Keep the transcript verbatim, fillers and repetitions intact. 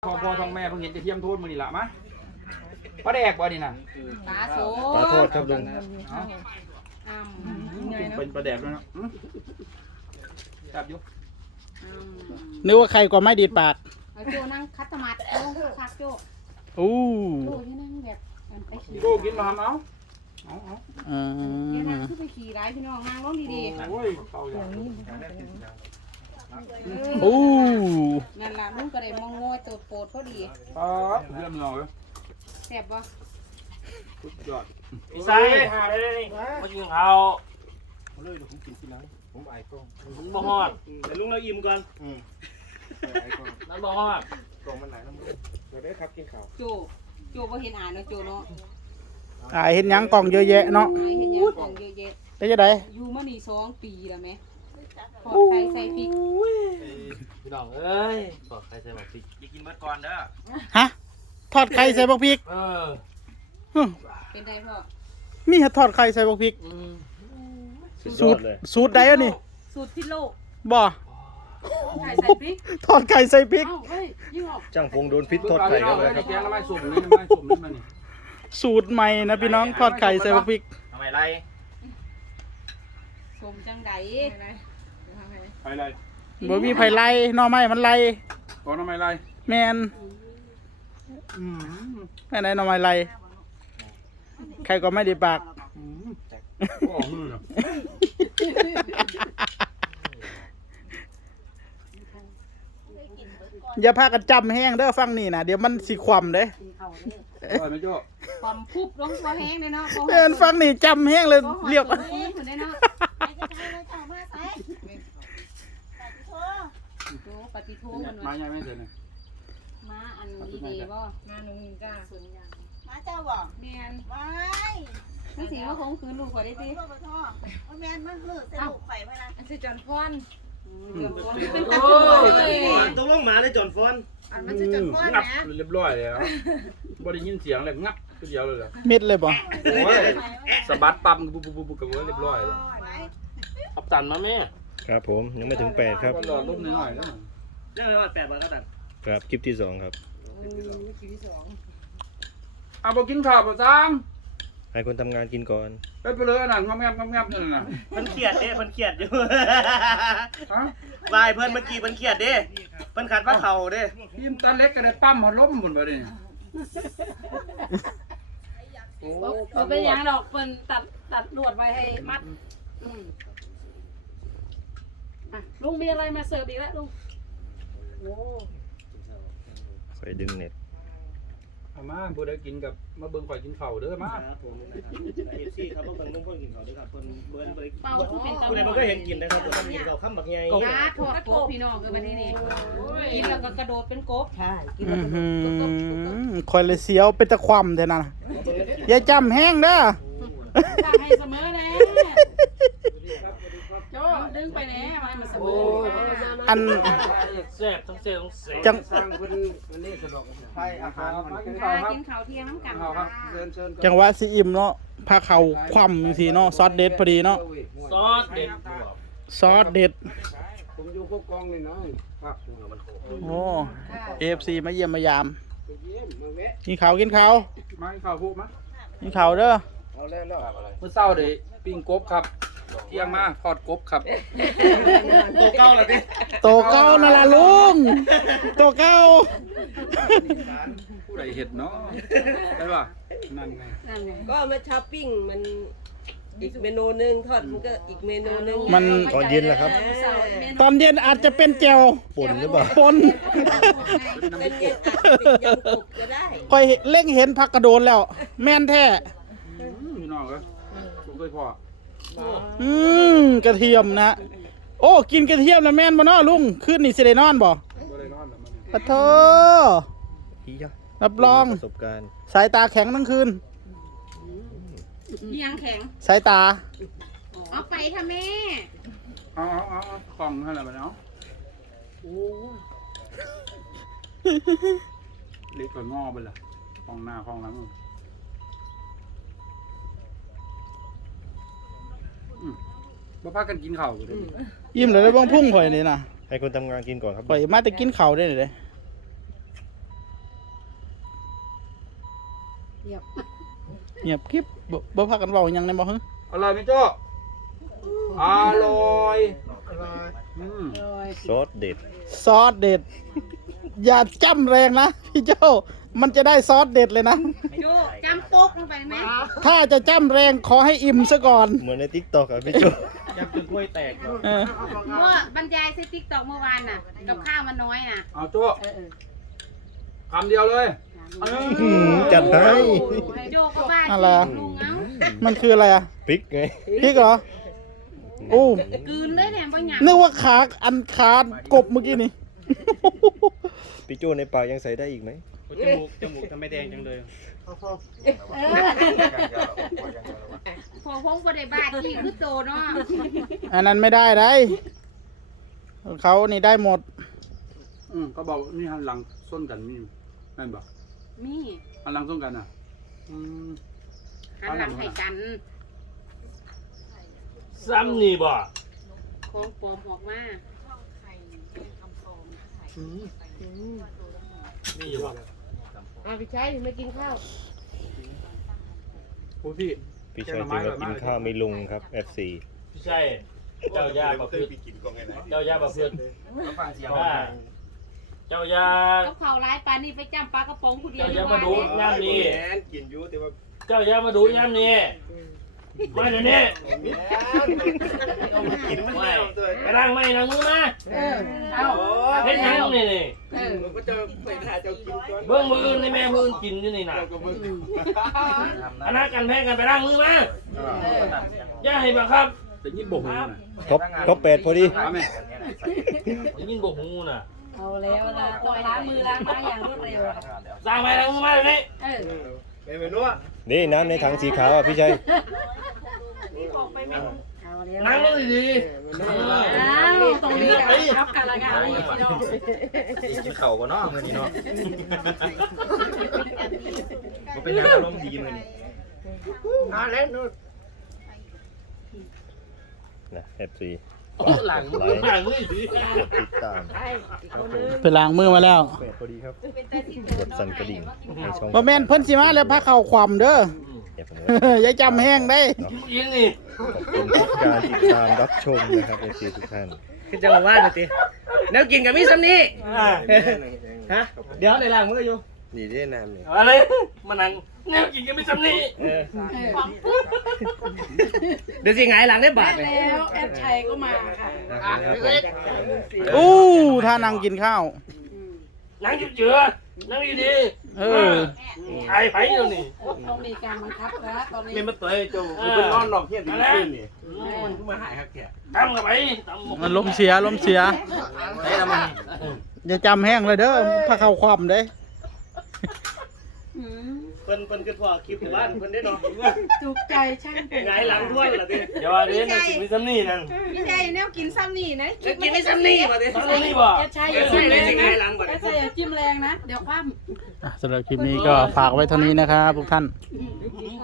พ่อพ่อท้องแม่เพิ่งเห็นจะเทียมโทษมือนี่ละมะปลาแดกบ่นี่น่ะปลาโซขอโทษครับลุงอ้ำเป็นปลาแดกด้วยนะจับอยู่นึกว่าใครก็ไม่ดีดปากเอาโจนั่งคัตมัดโจคักโจอู้โจที่นั่งแบบไปขี่โก้กินมาทำเอาเอาเอาอ่าเดี๋ยวนั่งขึ้นไปขี่ร้ายพี่น้องนั่งร้องดีโอ้ยเข้าอย่างนี้อู้ๆนั่นล่ะลุงก็ได้มองโง่ตัวโปรดพอดีครับเยี่ยมเลยแซ่บบ่สุดยอดพี่ไซหาได้นี่มากินข้าวเลยเดี๋ยวผมกินทีหลังผมไอ้กล้องผมบ่ฮอดเดี๋ยวลุงเราอิ่มก่อนนั่นบ่ฮอดกล้องมันไหนน้ำมันเดี๋ยวได้ครับกินข้าวโจโจบ่เห็นอ่านเนาะโจเนาะอ่าเห็นหยังกล่องเยอะแยะเนาะหายเห็นยังของเยอะแยะได้จะได้อยู่มานี่สองปีแล้วแม่ทอดไข่ใส่พริกพี่น้องเอ้ยบอกใครใส่บอกพริกอย่ากินเบิดก่อนเด้อฮะทอดไข่ใส่บักพริกเออฮึเป็นได้พ่อมีให้ทอดไข่ใส่บักพริกอืมสูตรสูตรใดอ่ะนี่สูตรพิโลกบ่ไข่ใส่พริกทอดไข่ใส่พริกเอ้าเฮ้ยยิ่งออกจ้างพงโดนพิษทอดไข่กันเลยครับแกงน้ำมันสุ่มนี่น้ำมันสุ่มนี่มันนี่สูตรใหม่นะพี่น้องทอดไข่ใส่บักพริกทำไมไรสมจังไดไปไรบ่มีไผไล่หน่อไม้มันไล่ก่อนทำไมไรแมนอืมแม่ไหนหน่อไม้ไล่ใครก็ไม่ดีปากอืมโอ้มืออย่าพากันจำแห้งเด้อฟังนี่นะเดี๋ยวมันสิความเด้อร่อยไหมโจ้ความพุบลงตัวแห้งเลยเนาะเอ็นฟังนี่จำแห้งเลยเรียบเหมือนได้เนาะโจปฏิโทษมันมาว่าใหญ่ไม่เสร็จเนี่ยมาอันดีดีบ่มาหนุ่มจ้าสวนยางมาเจ้าบอกแม่นไม่นั่นสิว่าคงคืนลูกกว่าได้ขอติโทษขอโทษว่าแมนมันหือสนุกไข่ไหมนะอันสิจอนพรเกือบคนโอ้ยตกลงมาเลยจอนฟอนอันมันจะจนก้อนงับนะเรียบร้อยแล้วบ่ได้ยินเสียงเลยงับก็เดียวเลยเหรอเม็ดเลยบ่โอ้ยสะบัดปั๊มปุ๊บปุ๊บปุ๊บปุ๊บกับเรียบร้อยแล้วไว้ขับตันมาแม่ครับผมยังไม่ถึงแปดครับก็รอรุ่นหน่อยๆแล้วเรื่องอะไรว่าแปดบาทครับตันครับคลิปที่สองครับเอาไปกินข้าวประจังให้คนทำงานกินก่อนไปไปเลยน่ะงอมแงมงอมแงมนั่นน่ะเพิ่นเครียดเด้เพิ่นเครียดอยู่ฮะบายเพิ่นเมื่อกี้เพิ่นเครียดเด้เพิ่นขัดว่าเข่าเด้ทีมตาเล็กก็ได้ปั๊มหัวล้มหมดไปดิโอ้บ่เป็นหยังดอกเพิ่นตัดตัดลวดไว้ให้มัดอ่ะลุงมีอะไรมาเสิร์ฟอีกแล้วลุงคอยดึงเน็ตเอามาบ่ได้กินกับมาเบิ่งข่อยกินข้าวเด้อมาครับผมเอฟซีครับเพิ่นลุงเพิ่นกินข้าวด้วยครับเพิ่นเบิ่นบ่ได้เป่าผู้เป็นผู้ใดมันก็เห็นกินนะครับเพิ่นกินข้าวค่ำบักใหญ่กาทอดกบพี่น้องคือบัดนี้นี่กินแล้วก็กระโดดเป็นกบอื้อหือคอยเลยเสียวเป็นตะความแท้นั่นน่ะอย่าจำแห้งเด้อตั้งให้เสมอแน่โจ้ดึงไปแน่มาให้มันเสมออันแซ่บทั้งแซ่บทั้งแซ่บจังสร้างเพิ่นวันนี้สะดวกใช่อาหารมากินค่ะข้าวครับกินข้าวเที่ยงน้ำกันข้าวครับค่ะเชิญเชิญจังหวะสิอิ่มเนาะพาเขาคว่ำจังซี่เนาะซอสเด็ดพอดีเนาะซอสเด็ดบวบซอสเด็ดผมอยู่พวกกองนี่นะครับโอ้ เอฟ ซี มาเยี่ยมมายามไปเยี่ยมมาแวะกินข้าวกินข้าวมากินข้าวพวกมั้ยกินข้าวเด้อเอาแล้วแล้วเมื่อเช้าได้ปิ้งกบครับเที่ยงมาทอดกบครับตัวเก่าแล้วดิโตเก้านั่นล่ะลุงโตเก้าผู้ใดเห็ดเนาะได้ป่ะนั่นไงนั่นไงก็มาช้อปปิ้งมันอีกเมนูหนึงทอดมันก็อีกเมนูหนึงมันตอนเย็นแหละครับตอนเย็นอาจจะเป็นแจวป่นหรือเปล่าปนเป็นเย็นอาจจะเป็นยำกบก็ได้คอยเล่งเห็นพักกระโดนแล้ว แม่นแท้พี่น้องก็ผมเคยพออืมกระเทียมนะ โอ้กินกระเทียมแล้วแม่นบ่เนาะลุงคืนนี่สิได้นอนบ่บ่ได้นอนแล้วมันปะโทอียะรับรองประสบการณ์สายตาแข็งทั้งคืนอีหยังแข็งสายตาเอาไปค่ะแม่เอาเอาเอาเอาของให้แล้วมันเอาโอ้เล็กกว่างอไปละของหน้าของหลังอืมบ่พากันกินข้าวกันเลยยิ้มเลยได้บ้องพุ่งข่อยนี่นะให้คนทำงานกินก่อนครับข่อยมาแต่กินข้าวได้เลยเงียบเงียบคลิปบ่บ่พากันเว้าหยังได้บ่ฮึอร่อยไหมโจ้อร่อยอืมซอสเด็ดซอสเด็ด อย่าจ้ำแรงนะพี่โจมันจะได้ซอสเด็ดเลยนะโจจำโป๊กลงไปไหมถ้าจะจ้ำแรงขอให้อิ่มซะก่อนเหมือนในทิกตอกอ่ะพี่โจจับจนกล้วยแตกเออเมื่อบรรยายในติ๊กต็อกเมื่อวานน่ะ กับข้าวมันน้อยน่ะเอาโจ้คำเดียวเลยอื้อหือจัดให้โจก็บ้าอะไรอะลุงเอ้ามันคืออะไรอ่ะพริกไงพริกเหรอโอ้กลืนเลยเนี่ยบ่หยังนึกว่าขาอันขากบเมื่อกี้นี่พี่โจในปากยังใส่ได้อีกไหมจมูกจมูกทำไมแดงจังเลยพอพงบ่ได้บ้าที่คือโตเนาะอันนั้นไม่ได้ได้เขานี่ได้หมดอืมก็บอกนี่หันหลังส้นกันมีนั่นบอกมีหันหลังส้นกันอ่ะอืมหันหลังให้กันซ้ำนี่บ่ของปลอมออกมานี่อยู่บ่อ่ะพี่ชายไม่กินข้าวโอ้พี่พี่ชายจริงก็กินข้าวไม่ลงครับ เอฟ ซีพี่ชัยเจ้าย่าบ่คือเจ้าย่าบ่คือว่าเจ้าย่าก็เขาร้ายปลานี่ไปจ้ำปลากระป๋องผู้เดียวเจ้าดีย่าก มาว่าดูเนี่ยย่ามนี้กินอยู่แต่ว่าเจ้าย่ามาดูย่ามนี้มาเดี๋ยวนี้ไม่ไปล้างไม่ล้างมือมาเออเอาเฮ็ดหยังนี่นี่เออมันก็จะไปถ่ายเจ้ากินก่อนเบิ่งมืออื่นในแม่มืออื่นกินอยู่นี่น่ะอันนั้นกันแพ้กันไปล้างมือมาอย่าให้บังคับแต่ยินบอกหูนะครบครบแปดพอดีถามแม่ยินบ่ฮู้น่ะเอาแล้วนะต้องล้างมือล้างไม้อย่างรวดเร็วสร้างไปล้างมือมาเดี๋ยวนี้เออไม่ไม่รู้อ่ะนี่น้ำในถังสีขาวอ่ะพี่ชัยเอาแล้วนั่งลงดีอ้าวตรงนี้กันครับกันละกันนี่พี่น้องกินเข่าก่อนเนาะมือนี้เนาะมันเป็นยังอารมณ์ดีมือนี้อ่าเล่นนู่นนะ เอฟ ซีหลังมือหลังมือสิติดตามไปล้างมือมาแล้วแปดพอดีครับกดสั่นกระดิ่งในช่องบ่แม่นเพิ่นสิมาแล้วพาเข้าความเด้ออย่าผมอย่าจำแห้งได้กินนี่ขอบคุณทุกการติดตามรับชมนะครับ เอฟ ซี ทุกท่านคือจังหวะดูติแนวกินกับมิซัมนี่ฮะเดี๋ยวในล่างมืออยู่นี่ได้น้ำเลยอะไรมานั่งแนวกินกันไม่ซ้ำนี่เดี๋ยวสิไงหลังได้บาทเลยแล้วแอดชัยก็มาค่ะอู้ถ้านั่งกินข้าวนั่งเจือนั่งดีเออไอ้ไผ่ตัวนี้ต้องมีการบังคับแล้วตอนนี้เล่นมาเตยจูเป็นนอนหลอกเฮี้ยนที่ขึ้นนี่มาหายครับแกทำกับไปทำมันลมเสียลมเสียไอ้ทำไมอย่าจำแห้งเลยเด้อพาเข้าความเด้เพิ่นเพิ่นคือพ่อคลิปบ้านเพิ่นได้เนาะถูกใจช่างผมไงหลังท้วนล่ะติอย่าว่าเดี๋ยวนั่งกินไม่ซ้ำนี่นั่นพี่ชัยแนวกินซ้ำนี่นะแล้วกินมิซัมนี่มาติซ้ำนี่บ่แอดชัยอย่าใช่จิ้มเลแรยงสิไงนะหลังบัดแอดชัยอย่าจิ้มแรงนะ เดี๋ยวคว่อ่ะสำหรับคลิปนี้ก็ฝากไว้เท่านี้นะครับทุกท่านำ